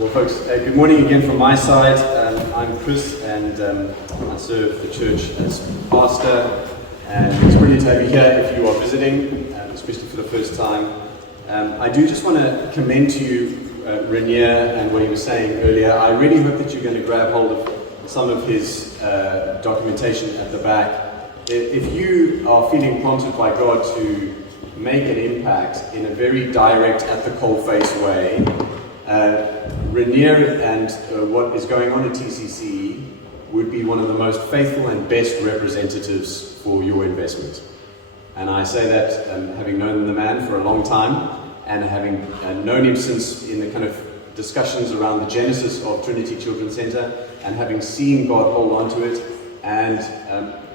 Well, folks, good morning again from my side. I'm Chris, and I serve the church as pastor. And it's brilliant to have you here if you are visiting, especially for the first time. I do just want to commend to you Rainier and what he was saying earlier. I really hope that you're going to grab hold of some of his documentation at the back. If you are feeling prompted by God to make an impact in a very direct, at the coalface way, Rainier and what is going on at TCC would be one of the most faithful and best representatives for your investment. And I say that having known the man for a long time and having known him since in the kind of discussions around the genesis of Trinity Children's Centre and having seen God hold on to it. And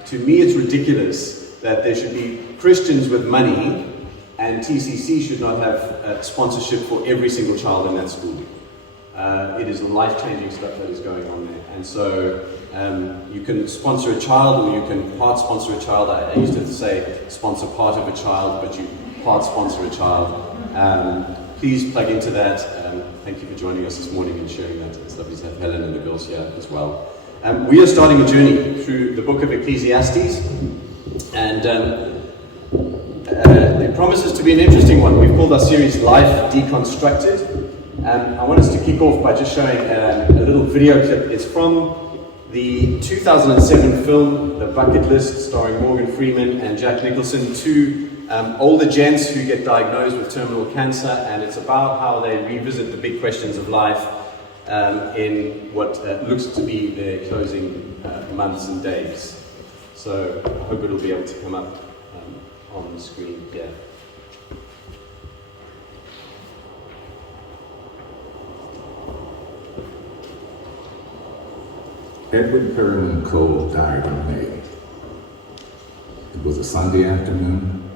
to me it's ridiculous that there should be Christians with money and TCC should not have sponsorship for every single child in that school. It is life-changing stuff that is going on there. And so you can sponsor a child, or you can part sponsor a child. I used to say sponsor part of a child, but you part sponsor a child. Please plug into that. Thank you for joining us this morning and sharing that. It's lovely to have Helen and the girls here as well. We are starting a journey through the book of Ecclesiastes, and it promises to be an interesting one. We've called our series Life Deconstructed. I want us to kick off by just showing a little video clip. It's from the 2007 film, The Bucket List, starring Morgan Freeman and Jack Nicholson, two older gents who get diagnosed with terminal cancer, and it's about how they revisit the big questions of life in what looks to be their closing months and days. So I hope it'll be able to come up on the screen here. Edward Perrin Cole died in May. It was a Sunday afternoon,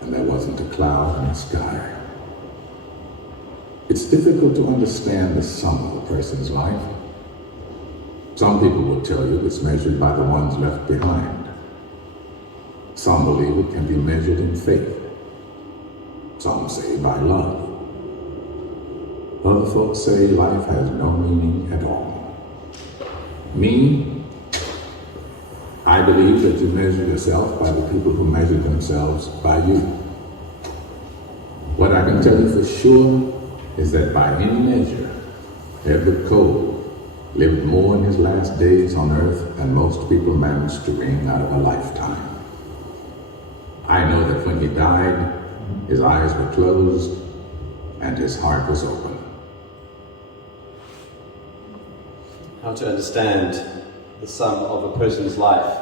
and there wasn't a cloud in the sky. It's difficult to understand the sum of a person's life. Some people will tell you it's measured by the ones left behind. Some believe it can be measured in faith. Some say by love. Other folks say life has no meaning at all. Me, I believe that you measure yourself by the people who measure themselves by you. What I can tell you for sure is that by any measure, Edward Cole lived more in his last days on earth than most people manage to wring out of a lifetime. I know that when he died, his eyes were closed and his heart was open. How to understand the sum of a person's life.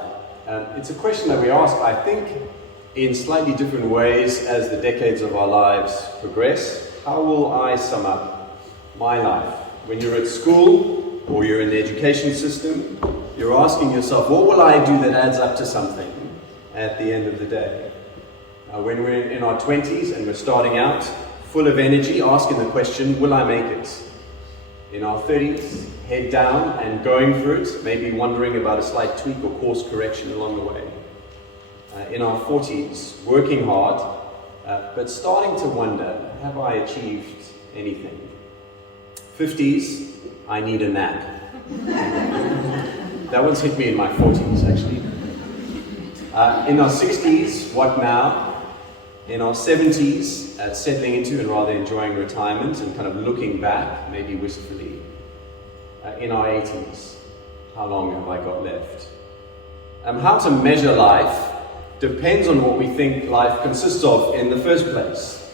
It's a question that we ask, I think, in slightly different ways as the decades of our lives progress. How will I sum up my life? When you're at school or you're in the education system, you're asking yourself, what will I do that adds up to something at the end of the day? When we're in our 20s and we're starting out, full of energy, asking the question, will I make it? In our 30s, head down and going for it, maybe wondering about a slight tweak or course correction along the way. In our 40s, working hard, but starting to wonder, have I achieved anything? 50s, I need a nap. That one's hit me in my 40s, actually. In our 60s, what now? In our 70s, settling into and rather enjoying retirement and kind of looking back, maybe wistfully. In our 80s, how long have I got left? How to measure life depends on what we think life consists of in the first place.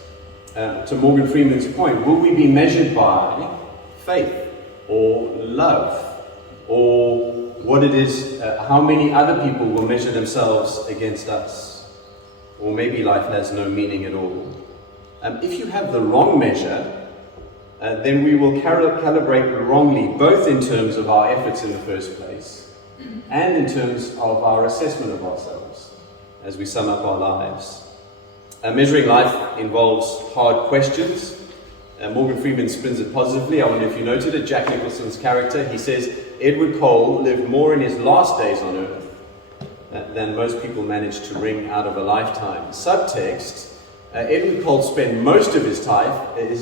To Morgan Freeman's point, will we be measured by faith or love, or what it is, how many other people will measure themselves against us? Or maybe life has no meaning at all. If you have the wrong measure, then we will calibrate wrongly, both in terms of our efforts in the first place and in terms of our assessment of ourselves as we sum up our lives. Measuring life involves hard questions. Morgan Freeman spins it positively. I wonder if you noted it. Jack Nicholson's character, he says, Edward Cole lived more in his last days on earth than most people manage to wring out of a lifetime. Subtext, Edward Cole spent most of his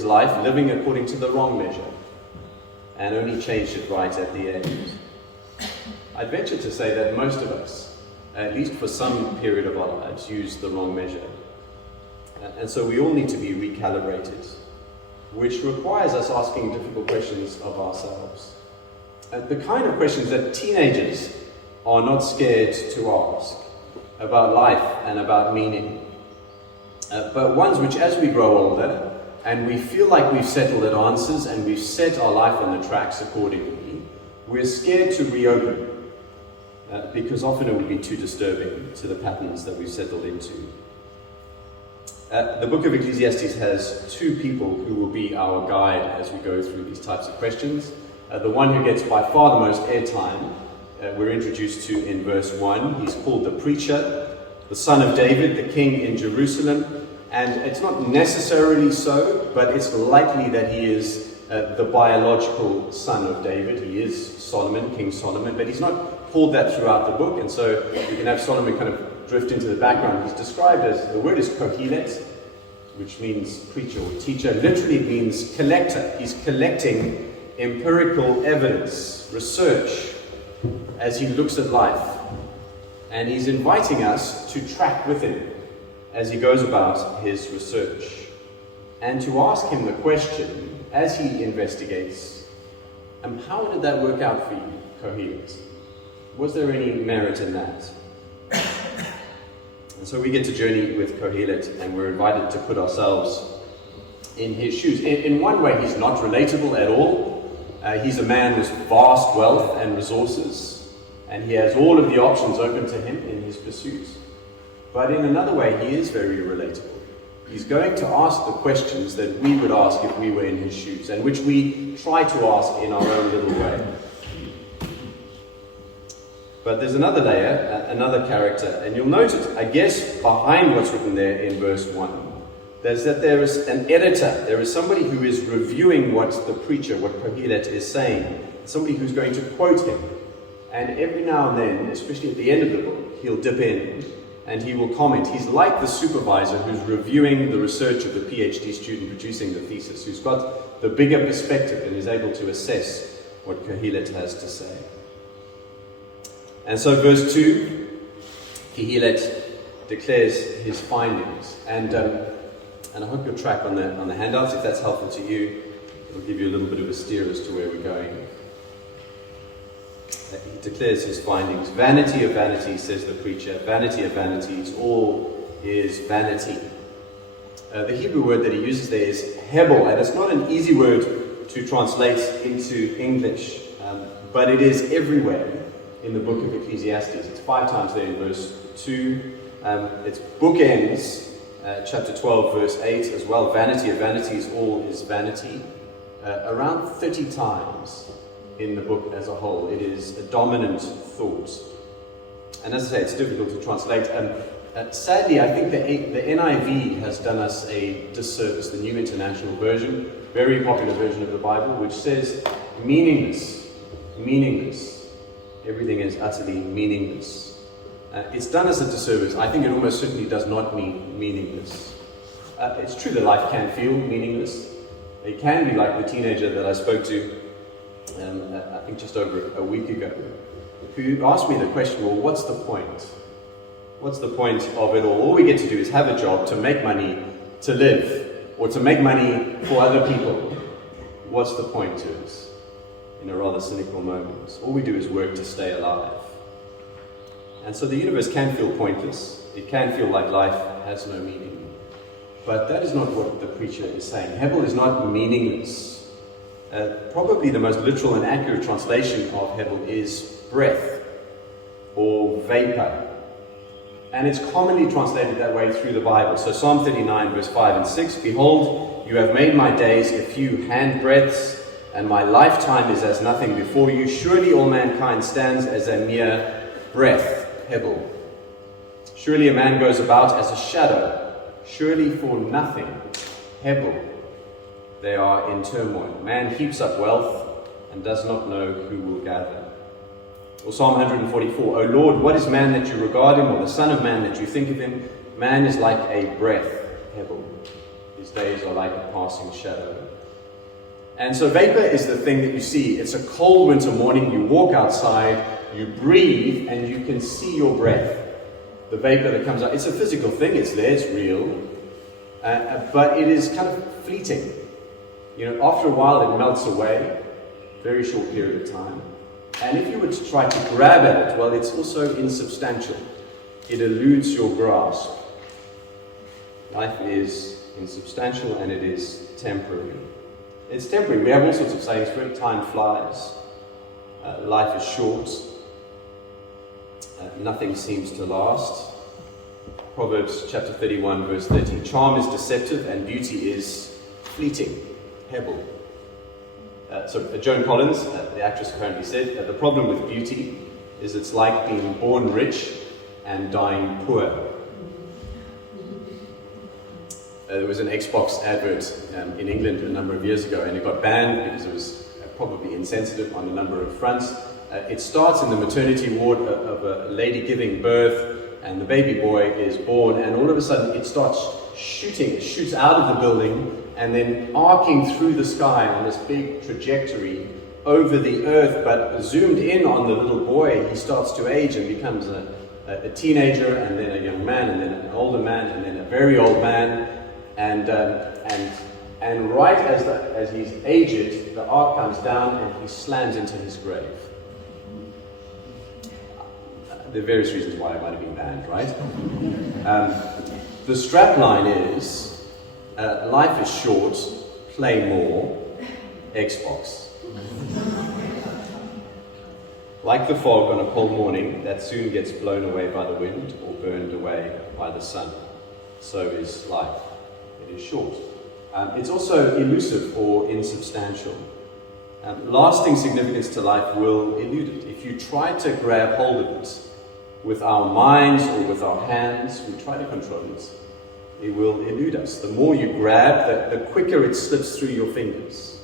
life living according to the wrong measure. and only changed it right at the end. I'd venture to say that most of us, at least for some period of our lives, use the wrong measure. And so we all need to be recalibrated, which requires us asking difficult questions of ourselves. The kind of questions that teenagers are not scared to ask about life and about meaning. But ones which, as we grow older, and we feel like we've settled at answers and we've set our life on the tracks accordingly, we're scared to reopen. Because often it would be too disturbing to the patterns that we've settled into. The book of Ecclesiastes has two people who will be our guide as we go through these types of questions. The one who gets by far the most airtime, we're introduced to in verse 1. He's called the preacher, the son of David, the king in Jerusalem. And it's not necessarily so, but it's likely that he is the biological son of David. He is Solomon, King Solomon, but he's not called that throughout the book, and so you can have Solomon kind of drift into the background. He's described as, the word is kohelet, which means preacher or teacher. Literally it means collector. He's collecting empirical evidence, research, as he looks at life. And he's inviting us to track with him as he goes about his research. And to ask him the question, as he investigates, how did that work out for you, Kohelet? Was there any merit in that? And so we get to journey with Kohelet, and we're invited to put ourselves in his shoes. In one way, he's not relatable at all. He's a man with vast wealth and resources, and he has all of the options open to him in his pursuits. But in another way, he is very relatable. He's going to ask the questions that we would ask if we were in his shoes, and which we try to ask in our own little way. But there's another layer, another character, and you'll notice, I guess, behind what's written there in verse 1, there's that there is an editor, there is somebody who is reviewing what the preacher, what Kohelet is saying, somebody who's going to quote him. And every now and then, especially at the end of the book, he'll dip in and he will comment. He's like the supervisor who's reviewing the research of the PhD student producing the thesis, who's got the bigger perspective and is able to assess what Kohelet has to say. And so verse 2, Kohelet declares his findings. And I hope you'll track on the handouts. If that's helpful to you, it'll give you a little bit of a steer as to where we're going. He declares his findings. Vanity of vanities, says the preacher. Vanity of vanities, all is vanity. The Hebrew word that he uses there is hebel, and it's not an easy word to translate into English, but it is everywhere in the book of Ecclesiastes. It's 5 times there in verse 2. It's bookends, chapter 12, verse 8 as well. Vanity of vanities, all is vanity. Around 30 times in the book as a whole. It is a dominant thought. And as I say, it's difficult to translate. Sadly, I think the NIV has done us a disservice, the New International Version, very popular version of the Bible, which says meaningless, meaningless. Everything is utterly meaningless. It's done us a disservice. I think it almost certainly does not mean meaningless. It's true that life can feel meaningless. It can be like the teenager that I spoke to, I think just over a week ago, who asked me the question, well, what's the point? What's the point of it all? All we get to do is have a job to make money to live, or to make money for other people. What's the point to us? In a rather cynical moment. All we do is work to stay alive. And so the universe can feel pointless. It can feel like life has no meaning. But that is not what the preacher is saying. Hebel is not meaningless. Probably the most literal and accurate translation of Hebel is breath or vapor. And it's commonly translated that way through the Bible. So Psalm 39, verse 5 and 6, Behold, you have made my days a few handbreadths, and my lifetime is as nothing before you. Surely all mankind stands as a mere breath, Hebel. Surely a man goes about as a shadow. Surely for nothing, Hebel. They are in turmoil. Man heaps up wealth and does not know who will gather. Or Psalm 144, O Lord, what is man that you regard him, or the son of man that you think of him? Man is like a breath, Hebel. His days are like a passing shadow. And so vapor is the thing that you see. It's a cold winter morning, you walk outside, you breathe, and you can see your breath. The vapor that comes out, it's a physical thing, it's there, it's real, but it is kind of fleeting. After a while it melts away, very short period of time. And if you were to try to grab at it, well, it's also insubstantial. It eludes your grasp. Life is insubstantial and it is temporary. It's temporary. We have all sorts of sayings for it. Time flies. Life is short. Nothing seems to last. Proverbs chapter 31 verse 13. Charm is deceptive and beauty is fleeting. Hebel. Joan Collins, the actress, apparently said, the problem with beauty is it's like being born rich and dying poor. There was an Xbox advert in England a number of years ago, and it got banned because it was probably insensitive on a number of fronts. It starts in the maternity ward of a lady giving birth, and the baby boy is born, and all of a sudden it starts shooting. It shoots out of the building and then arcing through the sky on this big trajectory over the earth, but zoomed in on the little boy, he starts to age and becomes a teenager, and then a young man, and then an older man, and then a very old man. And right as he's aged, the arc comes down and he slams into his grave. There are various reasons why it might have been banned, right? The strapline is, life is short, play more, Xbox. Like the fog on a cold morning that soon gets blown away by the wind or burned away by the sun, so is life. It is short. It's also elusive or insubstantial. Lasting significance to life will elude it. If you try to grab hold of it with our minds or with our hands, we try to control it, it will elude us. The more you grab, the quicker it slips through your fingers.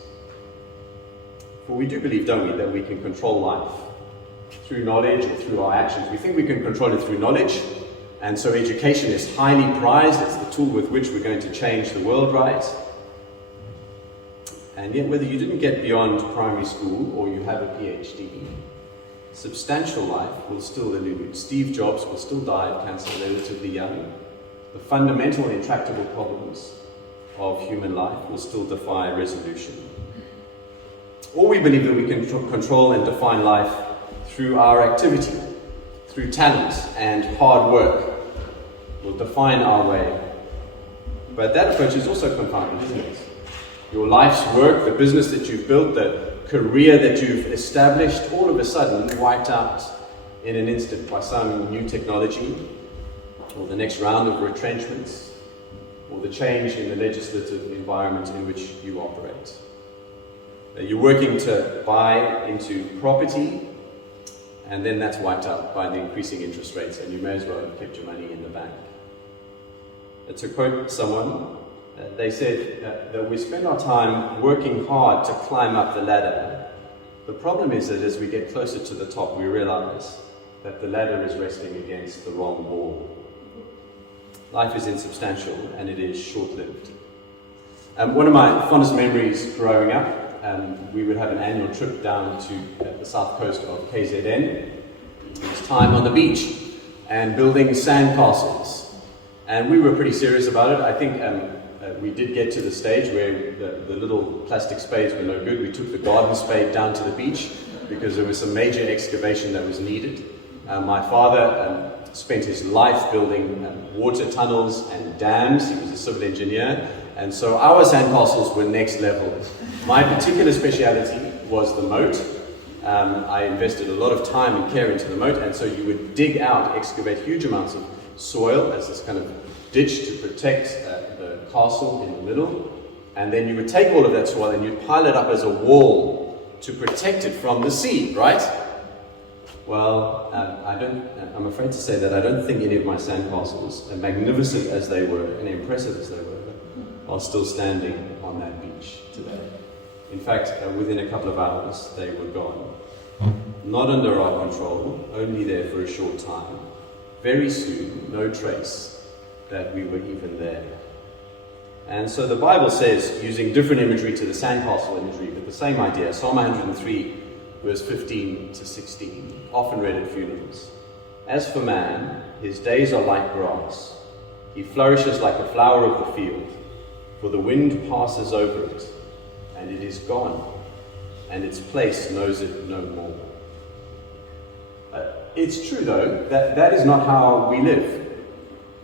For we do believe, don't we, that we can control life through knowledge or through our actions. We think we can control it through knowledge. And so education is highly prized. It's the tool with which we're going to change the world, right? And yet, whether you didn't get beyond primary school or you have a PhD, substantial life will still elude. Steve Jobs will still die of cancer relatively young. The fundamental and intractable problems of human life will still defy resolution. Or we believe that we can control and define life through our activity, through talent and hard work. Will define our way. But that approach is also confounding, isn't it? Your life's work, the business that you've built, the career that you've established, all of a sudden wiped out in an instant by some new technology, or the next round of retrenchments, or the change in the legislative environment in which you operate. You're working to buy into property, and then that's wiped out by the increasing interest rates, and you may as well have kept your money in the bank. To quote someone, they said that we spend our time working hard to climb up the ladder. The problem is that as we get closer to the top, we realize that the ladder is resting against the wrong wall. Life is insubstantial and it is short-lived. One of my fondest memories growing up, we would have an annual trip down to the south coast of KZN. It was time on the beach and building sandcastles. And we were pretty serious about it. I think we did get to the stage where the little plastic spades were no good. We took the garden spade down to the beach because there was some major excavation that was needed. My father spent his life building water tunnels and dams. He was a civil engineer. And so our sandcastles were next level. My particular speciality was the moat. I invested a lot of time and care into the moat, and so you would dig out, excavate huge amounts of soil as this kind of ditch to protect the castle in the middle, and then you would take all of that soil and you'd pile it up as a wall to protect it from the sea, right? Well, I'm afraid to say that I don't think any of my sandcastles, magnificent as they were and impressive as they were, are still standing on that beach today. In fact, within a couple of hours, they were gone. Not under our control, only there for a short time. Very soon, no trace that we were even there. And so the Bible says, using different imagery to the sandcastle imagery, but the same idea, Psalm 103, verse 15 to 16, often read at funerals. As for man, his days are like grass. He flourishes like a flower of the field, for the wind passes over it, and it is gone, and its place knows it no more. It's true, though, that is not how we live.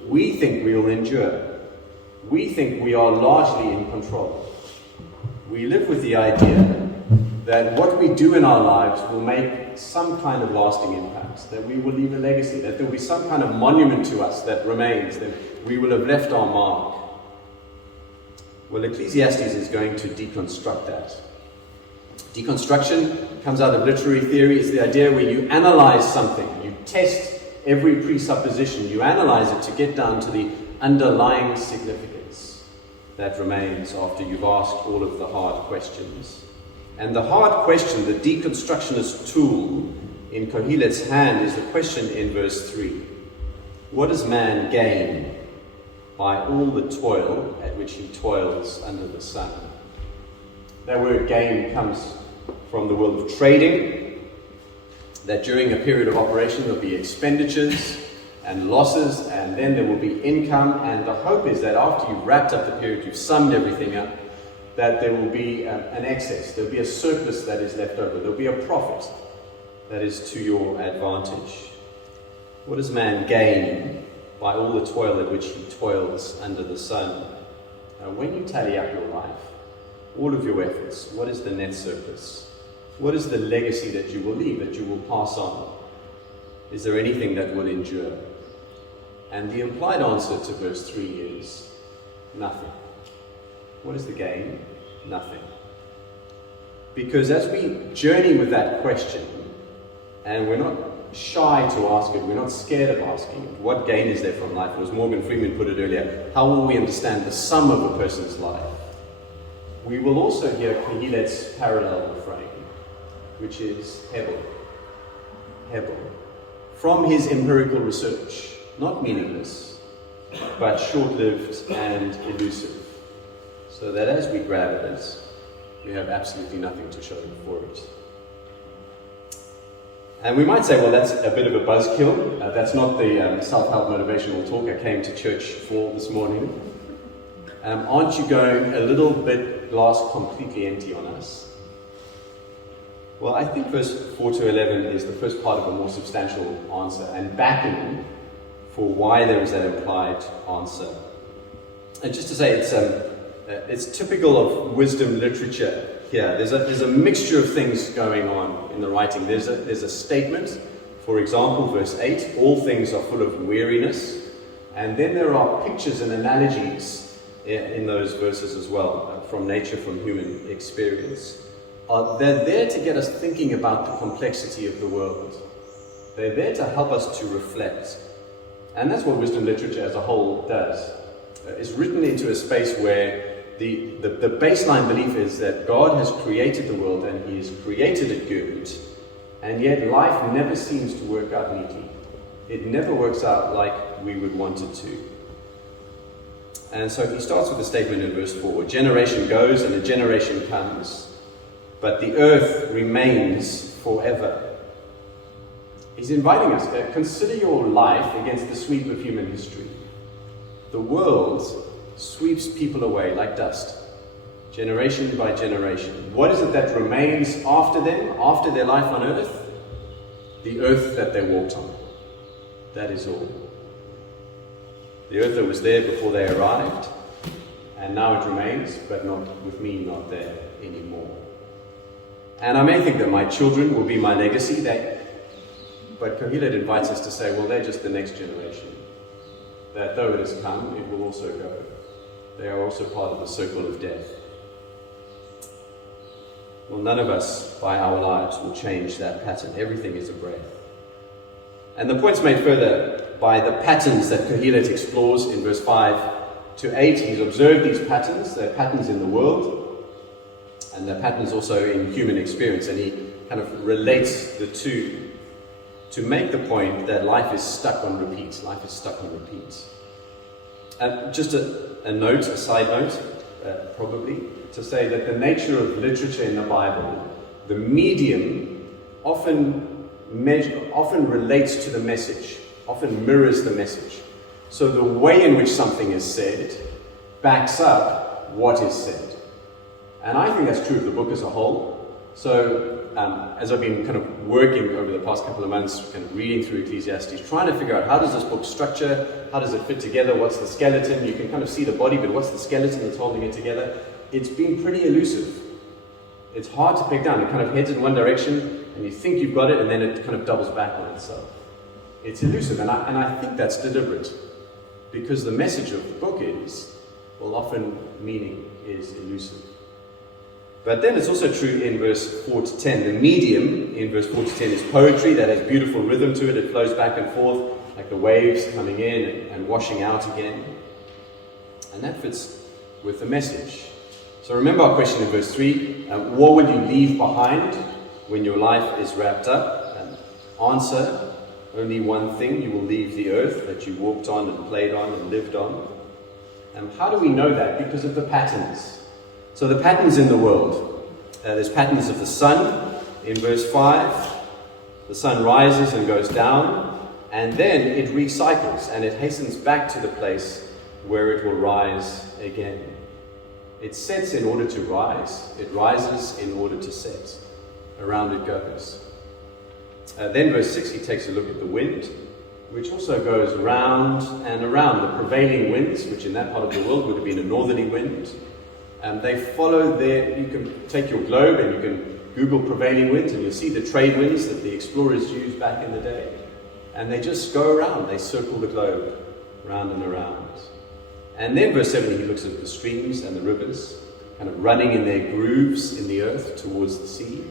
We think we will endure. We think we are largely in control. We live with the idea that what we do in our lives will make some kind of lasting impact, that we will leave a legacy, that there will be some kind of monument to us that remains, that we will have left our mark. Well, Ecclesiastes is going to deconstruct that. Deconstruction comes out of literary theory. It's the idea where you analyze something, you test every presupposition, you analyze it to get down to the underlying significance that remains after you've asked all of the hard questions. And the hard question, the deconstructionist tool in Kohelet's hand, is the question in verse 3. What does man gain by all the toil at which he toils under the sun? That word gain comes from the world of trading, that during a period of operation there'll be expenditures and losses, and then there will be income, and the hope is that after you've wrapped up the period, you've summed everything up, that there will be an excess, there'll be a surplus that is left over, there'll be a profit that is to your advantage. What does man gain by all the toil at which he toils under the sun? Now, when you tally up your life, all of your efforts, what is the net surplus? What is the legacy that you will leave, that you will pass on? Is there anything that will endure? And the implied answer to verse 3 is nothing. What is the gain? Nothing. Because as we journey with that question, and we're not shy to ask it, we're not scared of asking it, what gain is there from life? Or as Morgan Freeman put it earlier, how will we understand the sum of a person's life? We will also hear Kohelet's parallel refrain, which is Hebel. Hebel. From his empirical research, not meaningless, but short-lived and elusive. So that as we grab at it, we have absolutely nothing to show for it. And we might say, well, that's a bit of a buzzkill. That's not the self-help motivational talk I came to church for this morning. Aren't you going a little bit glass completely empty on us? Well, I think verse 4 to 11 is the first part of a more substantial answer and backing for why there is that implied answer. And just to say, it's typical of wisdom literature here. There's a mixture of things going on in the writing. There's a statement, for example, verse 8, all things are full of weariness. And then there are pictures and analogies in those verses as well, from nature, from human experience. They're there to get us thinking about the complexity of the world. They're there to help us to reflect. And that's what wisdom literature as a whole does. It's written into a space where the baseline belief is that God has created the world and He has created it good, and yet life never seems to work out neatly. It never works out like we would want it to. And so he starts with a statement in verse 4. A generation goes and a generation comes, but the earth remains forever. He's inviting us to consider your life against the sweep of human history. The world sweeps people away like dust, generation by generation. What is it that remains after them, after their life on earth? The earth that they walked on. That is all. The earth that was there before they arrived, and now it remains, but not with me, not there anymore. And I may think that my children will be my legacy, but Kohelet invites us to say, well, they're just the next generation. That though it has come, it will also go. They are also part of the circle of death. Well, none of us, by our lives, will change that pattern. Everything is a breath. And the point's made further by the patterns that Kohelet explores in verse 5 to 8. He's observed these patterns. They're patterns in the world, and they're patterns also in human experience. And he kind of relates the two to make the point that life is stuck on repeat. Life is stuck on repeat. Just a note, a side note, probably, to say that the nature of literature in the Bible, the medium often relates to the message, often mirrors the message. So the way in which something is said backs up what is said. And I think that's true of the book as a whole. So as I've been kind of working over the past couple of months, kind of reading through Ecclesiastes, trying to figure out how does this book structure, how does it fit together, what's the skeleton, you can kind of see the body, but what's the skeleton that's holding it together? It's been pretty elusive. It's hard to pick down. It kind of heads in one direction, and you think you've got it, and then it kind of doubles back on itself. It's elusive, and I think that's deliberate, because the message of the book is, well, often meaning is elusive. But then it's also true in verse 4 to 10. The medium in verse 4 to 10 is poetry that has beautiful rhythm to it. It flows back and forth like the waves coming in and washing out again. And that fits with the message. So remember our question in verse 3. What will you leave behind when your life is wrapped up? Answer, only one thing. You will leave the earth that you walked on and played on and lived on. How do we know that? Because of the patterns. So the patterns in the world, there's patterns of the sun in verse 5. The sun rises and goes down, and then it recycles and it hastens back to the place where it will rise again. It sets in order to rise. It rises in order to set. Around it goes. Then verse 6, he takes a look at the wind, which also goes round and around. The prevailing winds, which in that part of the world would have been a northerly wind, they follow you can take your globe and you can Google prevailing winds and you'll see the trade winds that the explorers used back in the day. And they just go around, they circle the globe, round and around. And then verse 7, he looks at the streams and the rivers, kind of running in their grooves in the earth towards the sea.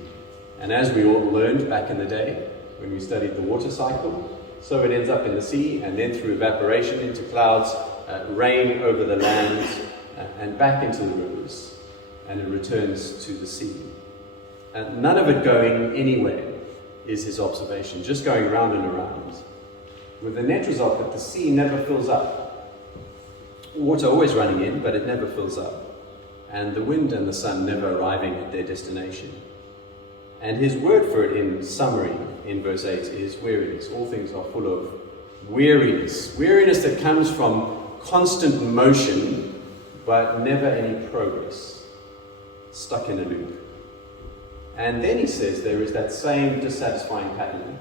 And as we all learned back in the day, when we studied the water cycle, so it ends up in the sea, and then through evaporation into clouds, rain over the land, and back into the rivers, and it returns to the sea. And none of it going anywhere is his observation, just going round and around, with the net result that the sea never fills up. Water always running in, but it never fills up, and the wind and the sun never arriving at their destination. And his word for it in summary in verse 8 is weariness. All things are full of weariness. Weariness that comes from constant motion, but never any progress, stuck in a loop. And then he says there is that same dissatisfying pattern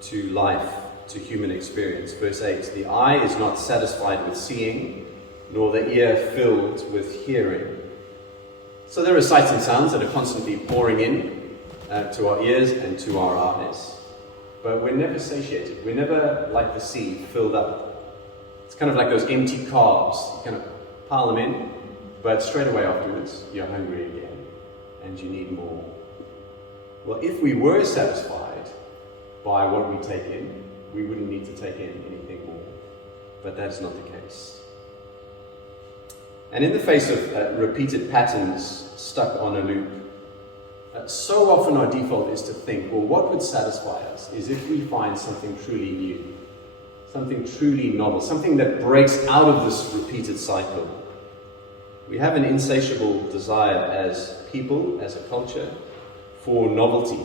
to life, to human experience. Verse 8, the eye is not satisfied with seeing, nor the ear filled with hearing. So there are sights and sounds that are constantly pouring in to our ears and to our eyes. But we're never satiated. We're never, like the sea, filled up. It's kind of like those empty carbs. You kind of pile them in, but straight away afterwards, you're hungry again, and you need more. Well, if we were satisfied by what we take in, we wouldn't need to take in anything more. But that's not the case. And in the face of repeated patterns stuck on a loop, so often our default is to think, well, what would satisfy us is if we find something truly new, something truly novel, something that breaks out of this repeated cycle. We have an insatiable desire as people, as a culture, for novelty,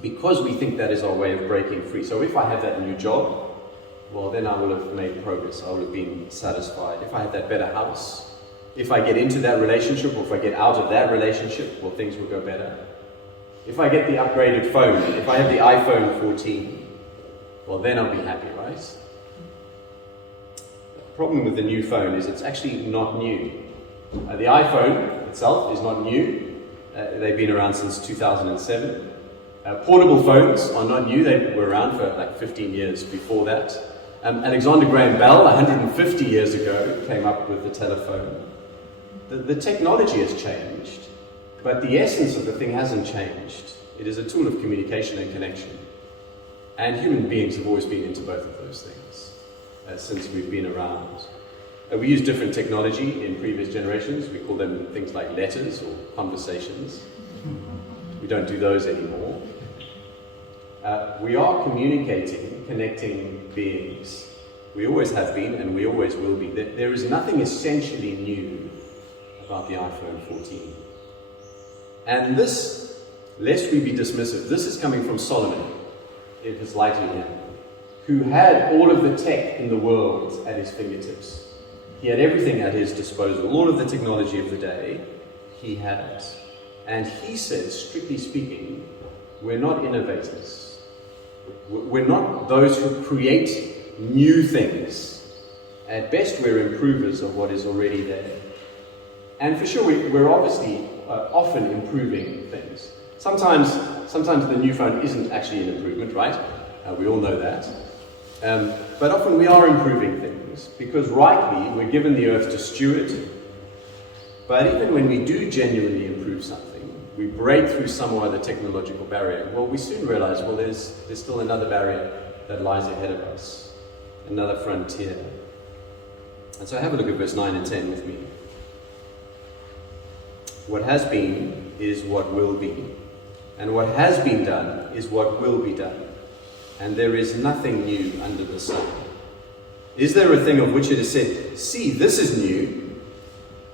because we think that is our way of breaking free. So if I have that new job, well, then I will have made progress. I will have been satisfied. If I have that better house, if I get into that relationship, or if I get out of that relationship, well, things will go better. If I get the upgraded phone, if I have the iPhone 14, well, then I'll be happy, right? The problem with the new phone is it's actually not new. The iPhone itself is not new. They've been around since 2007. Portable phones are not new. They were around for like 15 years before that. Alexander Graham Bell, 150 years ago, came up with the telephone. The technology has changed, but the essence of the thing hasn't changed. It is a tool of communication and connection. And human beings have always been into both of those things since we've been around. We use different technology in previous generations. We call them things like letters or conversations. We don't do those anymore. We are communicating, connecting beings. We always have been, and we always will be. There is nothing essentially new about the iPhone 14. And this, lest we be dismissive, this is coming from Solomon, if it's likely him, who had all of the tech in the world at his fingertips. He had everything at his disposal, all of the technology of the day he had. And he says, strictly speaking, we're not innovators. We're not those who create new things. At best, we're improvers of what is already there. And for sure, we're obviously often improving things. Sometimes the new phone isn't actually an improvement, right? We all know that. But often we are improving things, because rightly we're given the earth to steward. But even when we do genuinely improve something, we break through some or other technological barrier, well, we soon realize, well, there's still another barrier that lies ahead of us, another frontier. And so have a look at verse 9 and 10 with me. What has been is what will be, and what has been done is what will be done, and there is nothing new under the sun. Is there a thing of which it is said, see, this is new?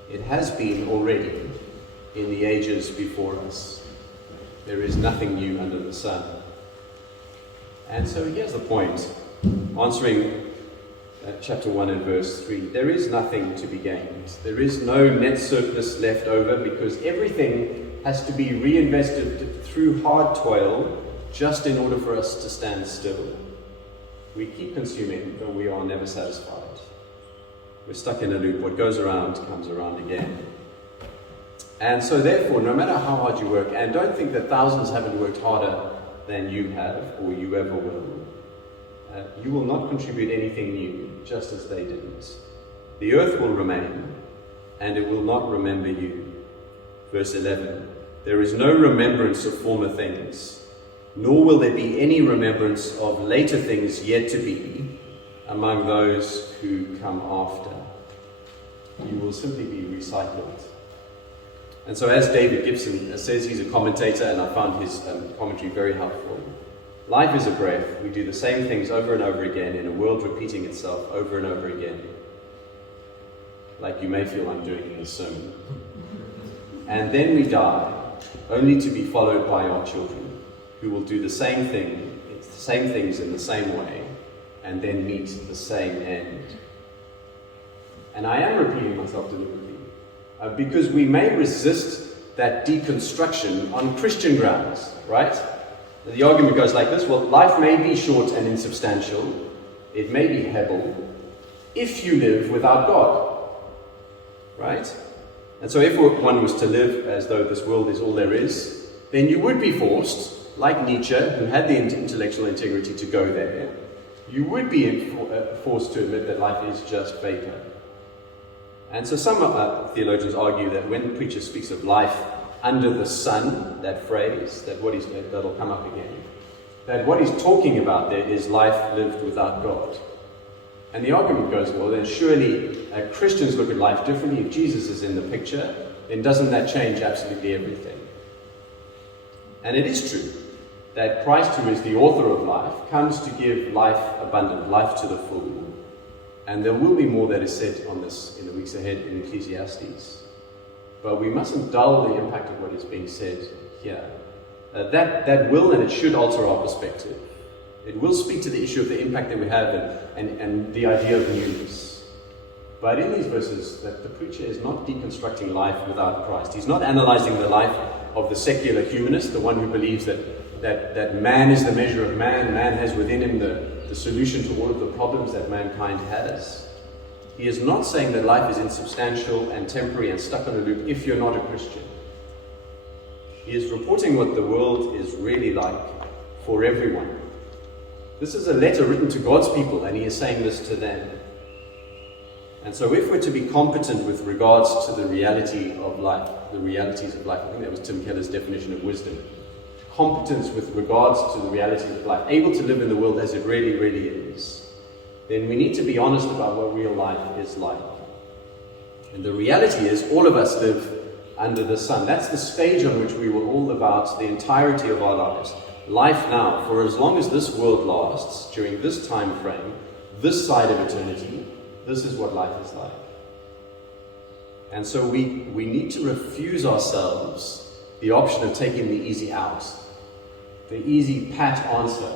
It has been already in the ages before us. There is nothing new under the sun. And so here's the point, answering chapter 1 and verse 3. There is nothing to be gained. There is no net surplus left over, because everything has to be reinvested through hard toil just in order for us to stand still. We keep consuming, but we are never satisfied. We're stuck in a loop. What goes around comes around again. And so therefore, no matter how hard you work, and don't think that thousands haven't worked harder than you have, or you ever will, you will not contribute anything new, just as they didn't. The earth will remain, and it will not remember you. Verse 11, there is no remembrance of former things, nor will there be any remembrance of later things yet to be among those who come after. You will simply be recycled. And so as David Gibson says, he's a commentator, and I found his commentary very helpful. Life is a breath. We do the same things over and over again in a world repeating itself over and over again. Like you may feel I'm doing in this sermon. And then we die, only to be followed by our children, who will do the same things in the same way, and then meet the same end. And I am repeating myself deliberately, because we may resist that deconstruction on Christian grounds, right? The argument goes like this: well, life may be short and insubstantial, it may be hebel, if you live without God, right? And so if one was to live as though this world is all there is, then you would be forced, like Nietzsche, who had the intellectual integrity to go there, you would be forced to admit that life is just vapor. And so some theologians argue that when the preacher speaks of life under the sun, that phrase, that'll come up again, that what he's talking about there is life lived without God. And the argument goes, well, then surely Christians look at life differently. If Jesus is in the picture, then doesn't that change absolutely everything? And it is true that Christ, who is the author of life, comes to give life abundant, life to the full. And there will be more that is said on this in the weeks ahead in Ecclesiastes. But we mustn't dull the impact of what is being said here. That will and it should alter our perspective. It will speak to the issue of the impact that we have and the idea of newness. But in these verses, that the preacher is not deconstructing life without Christ. He's not analyzing the life of the secular humanist, the one who believes that man is the measure of man, man has within him the solution to all of the problems that mankind has. He is not saying that life is insubstantial and temporary and stuck on a loop if you're not a Christian. He is reporting what the world is really like for everyone. This is a letter written to God's people, and he is saying this to them. And so if we're to be competent with regards to the reality of life, the realities of life, I think that was Tim Keller's definition of wisdom, competence with regards to the realities of life, able to live in the world as it really, really is, then we need to be honest about what real life is like. And the reality is all of us live under the sun. That's the stage on which we will all live out the entirety of our lives. Life now, for as long as this world lasts, during this time frame, this side of eternity, this is what life is like. And so we need to refuse ourselves the option of taking the easy out, the easy pat answer.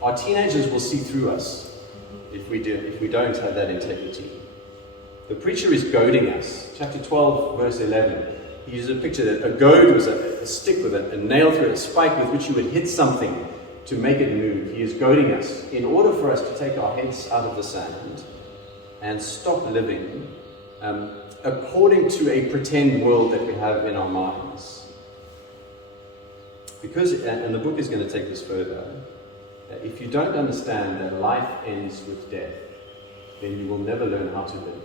Our teenagers will see through us if we don't have that integrity. The preacher is goading us. Chapter 12, verse 11. He uses a picture that a goad was a stick with a nail through it, a spike with which you would hit something to make it move. He is goading us in order for us to take our heads out of the sand and stop living according to a pretend world that we have in our minds. Because, and the book is going to take this further, if you don't understand that life ends with death, then you will never learn how to live.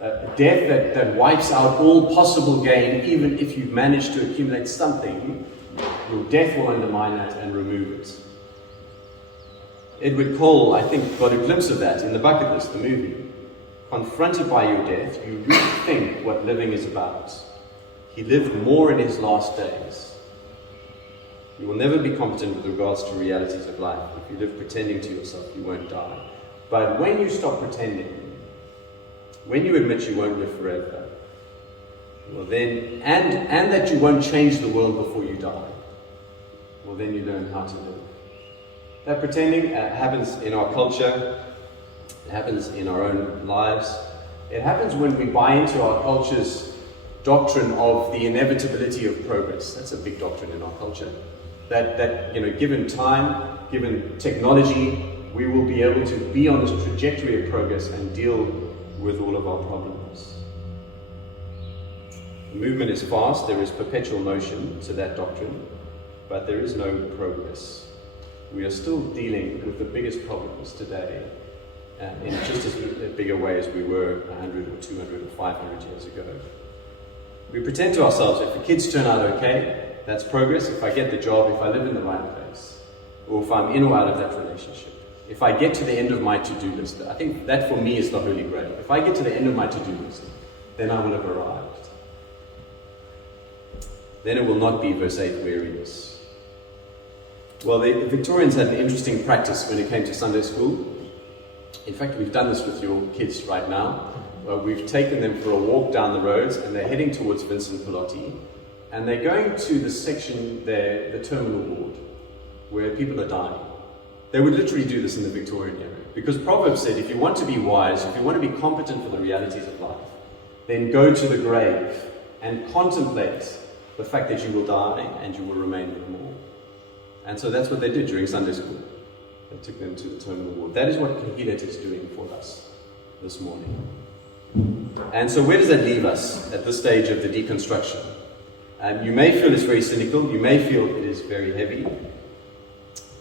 A death that wipes out all possible gain, even if you've managed to accumulate something, your death will undermine that and remove it. Edward Cole, I think, got a glimpse of that in The Bucket List, the movie. Confronted by your death, you rethink what living is about. He lived more in his last days. You will never be competent with regards to realities of life. If you live pretending to yourself, you won't die. But when you stop pretending, when you admit you won't live forever, well then, and that you won't change the world before you die, well then you learn how to live. That pretending happens in our culture, it happens in our own lives. It happens when we buy into our culture's doctrine of the inevitability of progress. That's a big doctrine in our culture. That given time, given technology, we will be able to be on this trajectory of progress and deal with all of our problems. The movement is fast, there is perpetual motion to that doctrine, but there is no progress. We are still dealing with the biggest problems today in just as big a way as we were 100 or 200 or 500 years ago. We pretend to ourselves, if the kids turn out okay, that's progress. If I get the job, if I live in the right place, or if I'm in or out of that relationship. If I get to the end of my to-do list, I think that for me is the holy grail. If I get to the end of my to-do list, then I will have arrived. Then it will not be verse 8 weariness. Well, the Victorians had an interesting practice when it came to Sunday school. In fact, we've done this with your kids right now. We've taken them for a walk down the roads and they're heading towards Vincent Pallotti. And they're going to the section there, the terminal ward, where people are dying. They would literally do this in the Victorian era. Because Proverbs said, if you want to be wise, if you want to be competent for the realities of life, then go to the grave and contemplate the fact that you will die and you will remain no more. And so that's what they did during Sunday school. They took them to the terminal ward. That is what Kohelet is doing for us this morning. And so where does that leave us at this stage of the deconstruction? You may feel it's very cynical, you may feel it is very heavy,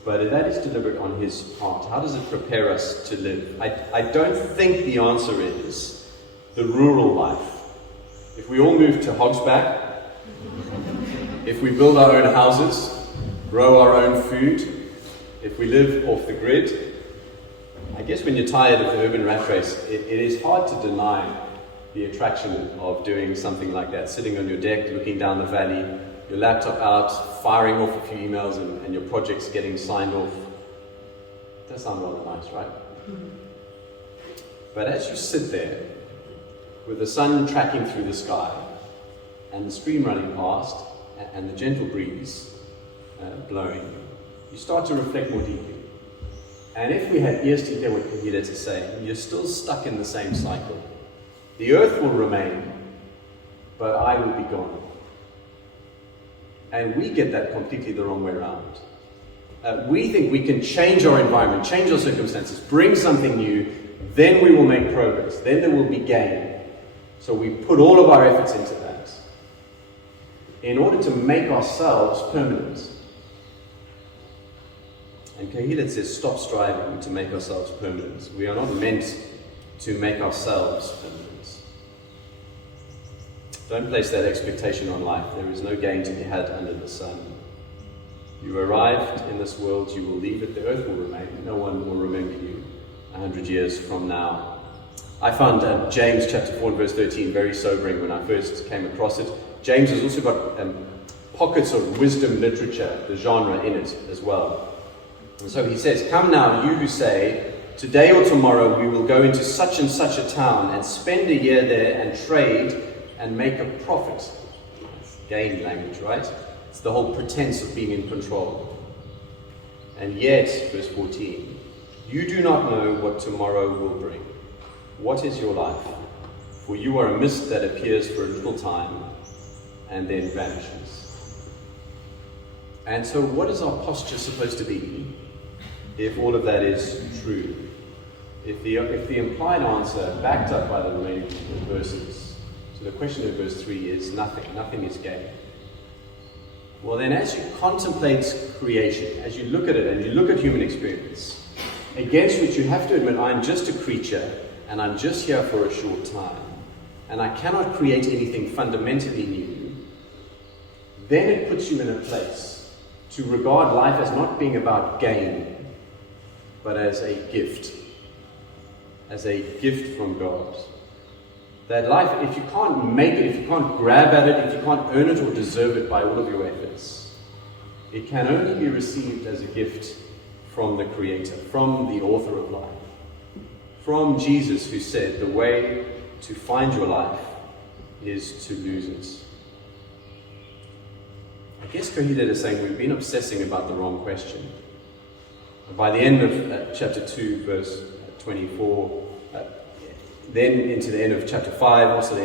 but that is deliberate on his part. How does it prepare us to live? I don't think the answer is the rural life. If we all move to Hogsback, if we build our own houses, grow our own food, if we live off the grid, I guess when you're tired of the urban rat race, it is hard to deny the attraction of doing something like that, sitting on your deck, looking down the valley, your laptop out, firing off a few emails and your projects getting signed off. That sounds rather nice, right? But as you sit there, with the sun tracking through the sky, and the stream running past, and the gentle breeze blowing, you start to reflect more deeply. And if we had ears to hear what Kohelet is saying, you're still stuck in the same cycle. The earth will remain, but I will be gone. And we get that completely the wrong way around. We think we can change our environment, change our circumstances, bring something new, then we will make progress, then there will be gain. So we put all of our efforts into that in order to make ourselves permanent. And Kohelet says, stop striving to make ourselves permanent. We are not meant to make ourselves permanent. Don't place that expectation on life. There is no gain to be had under the sun. You arrived in this world, you will leave it, the earth will remain. No one will remember you 100 years from now. I found James chapter 4 and verse 13 very sobering when I first came across it. James has also got pockets of wisdom literature, the genre in it as well. And so he says, "Come now, you who say, today or tomorrow we will go into such and such a town and spend a year there and trade and make a profit." It's game language, right? It's the whole pretense of being in control. "And yet," verse 14, "you do not know what tomorrow will bring. What is your life? For you are a mist that appears for a little time and then vanishes." And so what is our posture supposed to be if all of that is true? If the implied answer, backed up by the remaining verses, so the question of verse 3 is nothing is gain. Well then, as you contemplate creation, as you look at it and you look at human experience, against which you have to admit, I'm just a creature and I'm just here for a short time, and I cannot create anything fundamentally new, then it puts you in a place to regard life as not being about gain, but as a gift from God. That life, if you can't make it, if you can't grab at it, if you can't earn it or deserve it by all of your efforts, it can only be received as a gift from the Creator, from the author of life, from Jesus, who said the way to find your life is to lose it. I guess Kohillet is saying we've been obsessing about the wrong question. By the end of chapter 2, verse 24, then into the end of chapter 5, also the end